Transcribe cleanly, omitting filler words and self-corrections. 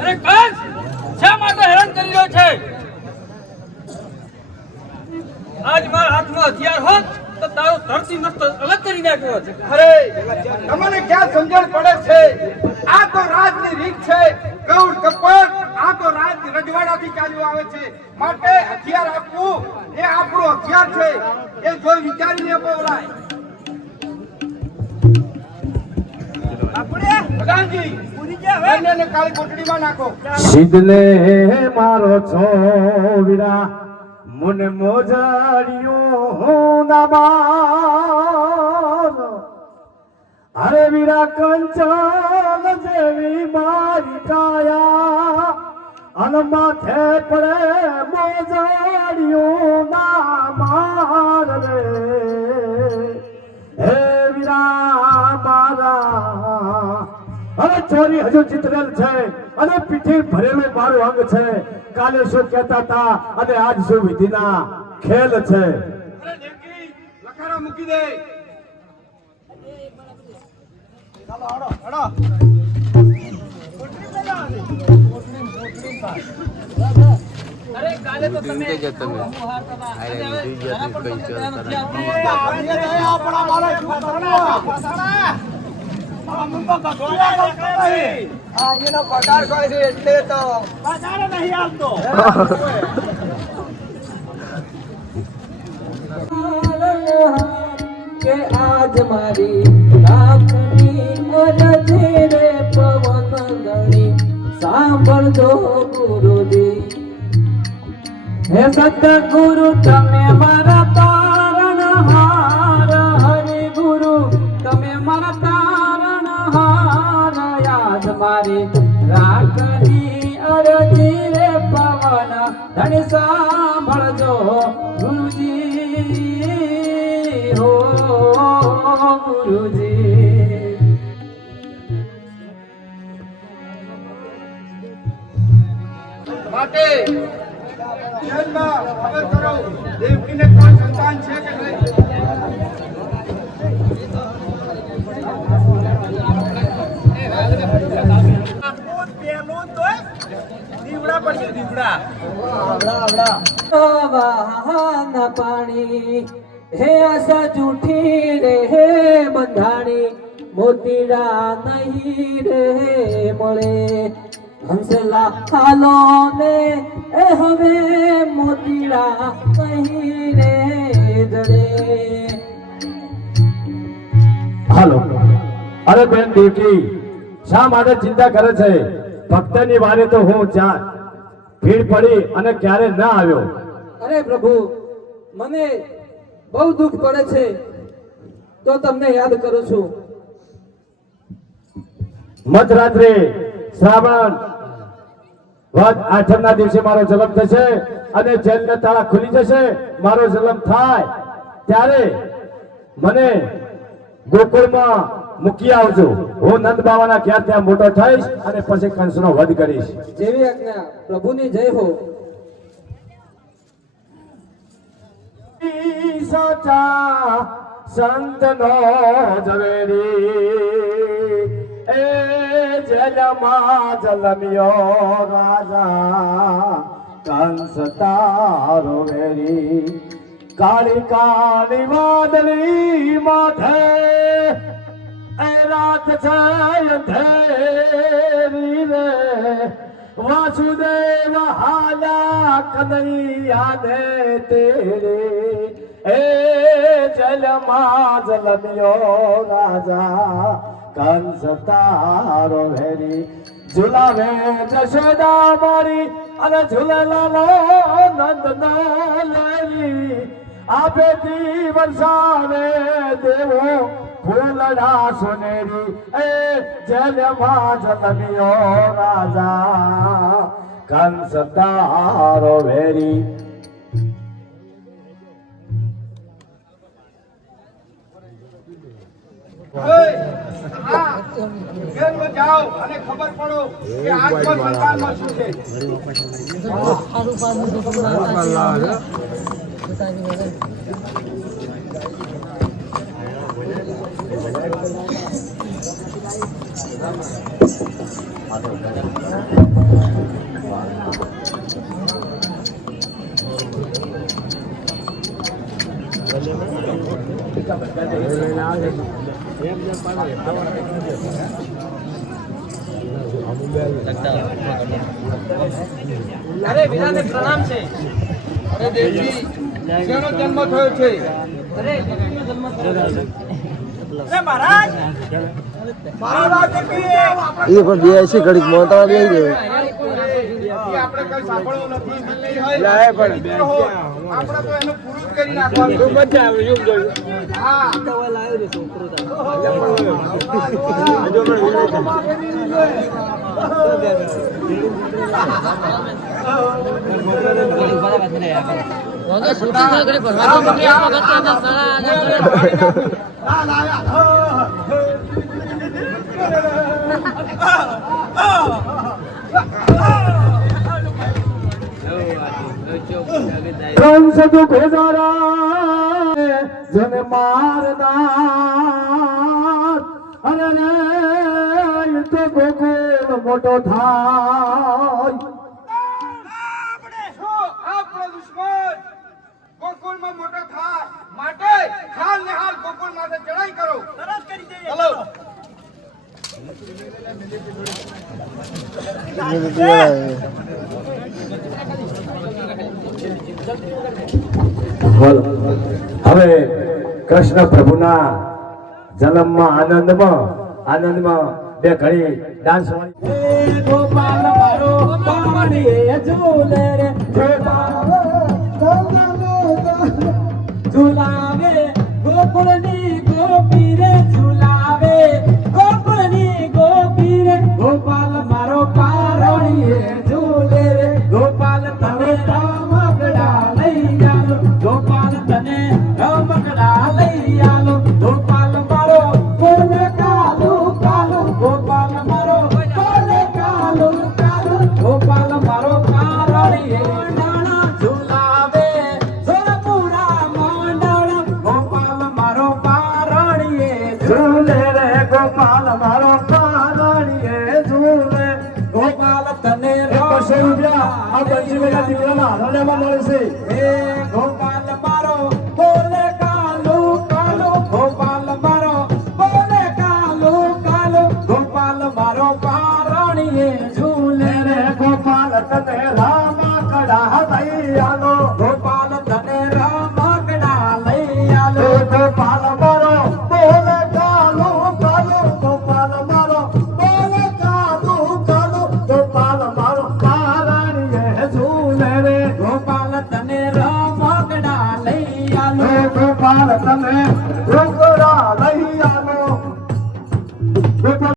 અરે કંસ શા માટે હેરાન કરી રહ્યો છે? આજ મારા હાથમાં હથિયાર હોત તો તારો ધરતી મસ્ત અલગ કરી નાખ્યો છે. અરે તમને ક્યાં સમજણ પડે છે? આ તો રાજની રીત છે. ગૌડ કપટ આ તો રાજ રજવાડાથી ચાલ્યું આવે છે. માટે હથિયાર આપવું એ આપણું હથિયાર છે. એ જોઈ વિચારીને બોલાય. આપણે ભગવાનજી પૂરી ગયા હવે ને કાળી કોટડીમાં નાખો. સિદ્ધલે મારો છોવીરા મુન મોજાડિયો હું નાબાર અરે વીરા કંચન જેવી મારી કાયા અન માથે પડે મોજાડિયો નાબાર રે હે વીરા મારા અરે ચોરી હજુ ચિતરેલ છે અને પીઠી ભરેલું મારું અંગ છે. કાલે શું કહેતા હતા અને આજ શું વિધિના ખેલ છે. અરે દેવકી લખારા મૂકી દે. ચાલો હડો હડો. અરે કાલે તો તમે કે આજ મારી રાખની અરજી રે પવન ગણી સાંભળજો ગુરુજી. હે સતગુરુ તમે મારા તારણ હાર હરિ ગુરુ તમે મારા તારણ હાર યાદ મારી રાખની અરજી રે પવન ધણી સાંભળજો ગુરુજી હો ગુરુજી. માટે જેલમાં ખબર કરો દેવકીને કોઈ સંતાન છે કે નહીં? વાહના પાણી હે આશા જૂઠી રે હે બંધાણી મોતીડા નહીં રે મળે હંસલા હાલો ને એ હવે મોતીડા નહીં રે જડે. હાલો અરે બેન દેવકી શા માટે ચિંતા કરે છે? ભક્તની વારે તો હું ચાર ભીડ પડી અને ક્યારે ના આવ્યો. અરે પ્રભુ મને બહુ દુઃખ પડે છે તો તમને યાદ કરું છું. મધરાત્રે શ્રાવણ વદ 8મના દિવસે મારો જન્મ થશે અને જેલના તાળા ખુલી જશે. મારો જન્મ થાય ત્યારે મને ગોકુળમાં મૂકી આવજો. હું નંદ બાવાના ઘેર ત્યાં મોટો થઈશ અને પછી કંસનો વધ કરીશ. જેવી આજ્ઞા પ્રભુની જય હો. સાચા સંતનો ઝવેરી એ જેલમાં જલમ્યો રાજા કંસ તારો વેરી કાળી કાળી વાદળી માથે એ રાત છે અંધેરી રે વાસુદેવ હાલા કનૈયા ને તેરે એ જલમાં જલમ્યો રાજા કંસ તારો વેરી ઝુલાવે જશોદા મારી અને ઝુલેલાલો નંદ લેરી આપેથી વરસાવે દેવો ફૂલડા સોનેરી એ જલમાં જલમ્યો રાજા કંસ તારો વેરી. જેલમાં જાઓ અને ખબર પડો કે આત્મ સંતાનમાં શું છે. અરે વિરાને પ્રણામ છે. અરે દેવજી શેનો જન્મ થયો છે? અરે દીકરીનો જન્મ થયો છે. એ મહારાજ મહારાજ એ પણ બે છે ઘડીક મોટા બે ગયો આપણે કઈ સાંભળવું નથી દિલ્હી હોય લાય પણ મિત્ર હોય, આપણે તો એનું પૂરું જ કરી નાખવાનું. મજા આવે એવું જોયું હા ત્રણ સદુ ભેજારા જને મારનાર અરે રે એ તો ગોકુળ મોટો થાય. શું આપણો દુશ્મન ગોકુળમાં મોટો થાય માટે હાલ ને હાલ ગોકુળ માથે ચડાઈ કરો. તરત કરી દઈએ ચલો હવે કૃષ્ણ પ્રભુના જન્મમાં આનંદમાં બે ઘડી ડાન્સ ગોપાલ મારો પાણીએ ઝૂલે રે ઝુલાવે ગોકુળની ગોપી રે ઝુલાવે ગોકુળની ગોપી રે ગોપાલ મારો પારણીએ ઝૂલે રે ગોપાલ તને રમકડા લઈ આલો ગોપાલ તને રમકડા લઈ આલો ગોપાલ મારો બોલે કાલુ કાલુ ગોપાલ મારો બોલે કાલુ કાલુ ગોપાલ મારો પારણીએ નાણા ઝુલાવે ઝોપુરા મંડળ ગોપાલ મારો પારણીએ ઝૂલે રે ગોપાલ મારો પારણીએ ઝૂલે ગોપાલ તને આ પંચમીના દીકરાના હરણ્યમાં મળે છે એ ગોપાલ મારો બોલે કાલુ કાલુ ગોપાલ મારો બોલે કાલુ કાલુ ગોપાલ મારો પારણીએ ઝૂલે રે ગોપાલ તને રમકડા લઈ આલો ગોપાલ તને રમકડા લઈ આલો ગોપાલ મારો બોલે કાલુ કાલુ ગોપાલ મારો બોલે કાલુ કાલુ ગોપાલ મારો પારણીએ ઝૂલે રે ગોપાલ તને રમકડા લઈ આલો ગોપાલ તને